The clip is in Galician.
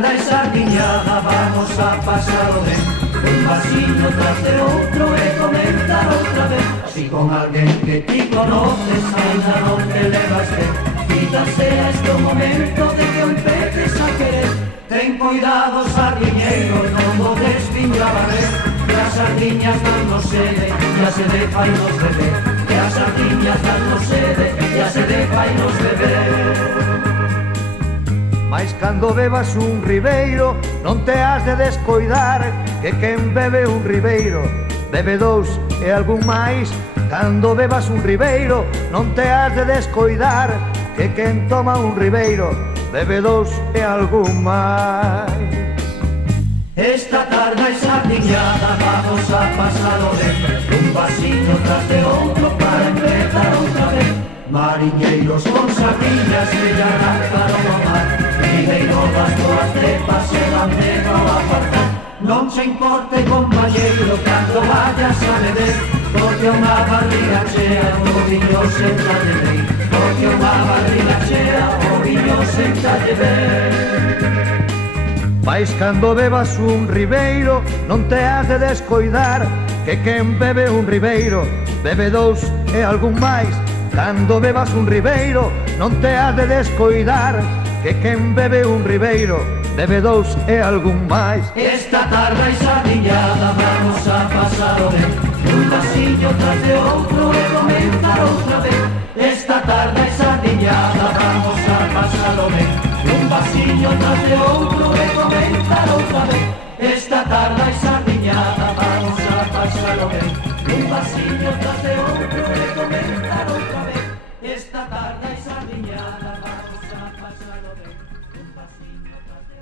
tarda e sardiñada vamos a pasalo ben, un vasiño tras de outro e comenzar outra vez. Si con alguén que ti conoces ainda non te levas ben, quizás sea este o momento de que o empeces a querer. Ten cuidado, sardiñeiro, non o despiño a barrer, que as sardiñas dan no sede e a sede fai nos beber, que as sardiñas dan no sede e a sede fai nos beber. Mais cando bebas un ribeiro non te has de descoidar, que quen bebe un ribeiro bebe dous e algún máis. Cando bebas un ribeiro non te has de descoidar, que quen toma un ribeiro bebe dous e algún máis. Esta tarde sardiñada vamos a pasalo ben, un vasiño tras de outro para empezar outra vez. Mariñeiros con sardiñas que ya lanzaron ao mar, ribeiro das boas trepas se van de no apartar. Non se importe, compañeiro, cando vayas a beber, porque unha barriga chea o viño sentalle ben, porque unha barriga chea o viño sentalle ben. Mais cando bebas un ribeiro non te has de descoidar, que quen bebe un ribeiro bebe dous e algún máis. Cando bebas un ribeiro non te has de descoidar, que quen bebe un ribeiro bebe dous e algún máis. Esta tarde sardiñada vamos a pasalo ben, un vasiño tras de outro e comenzar outra vez. Esta tarde sardiñada vamos a pasalo ben, un vasiño tras de outro e comenzar outra vez. Esta tarde sardiñada vamos a pasalo ben, un vasiño tras de outro e comenzar outra vez. Esta tarde sardiñada vamos a pasalo ben, un vasiño tras de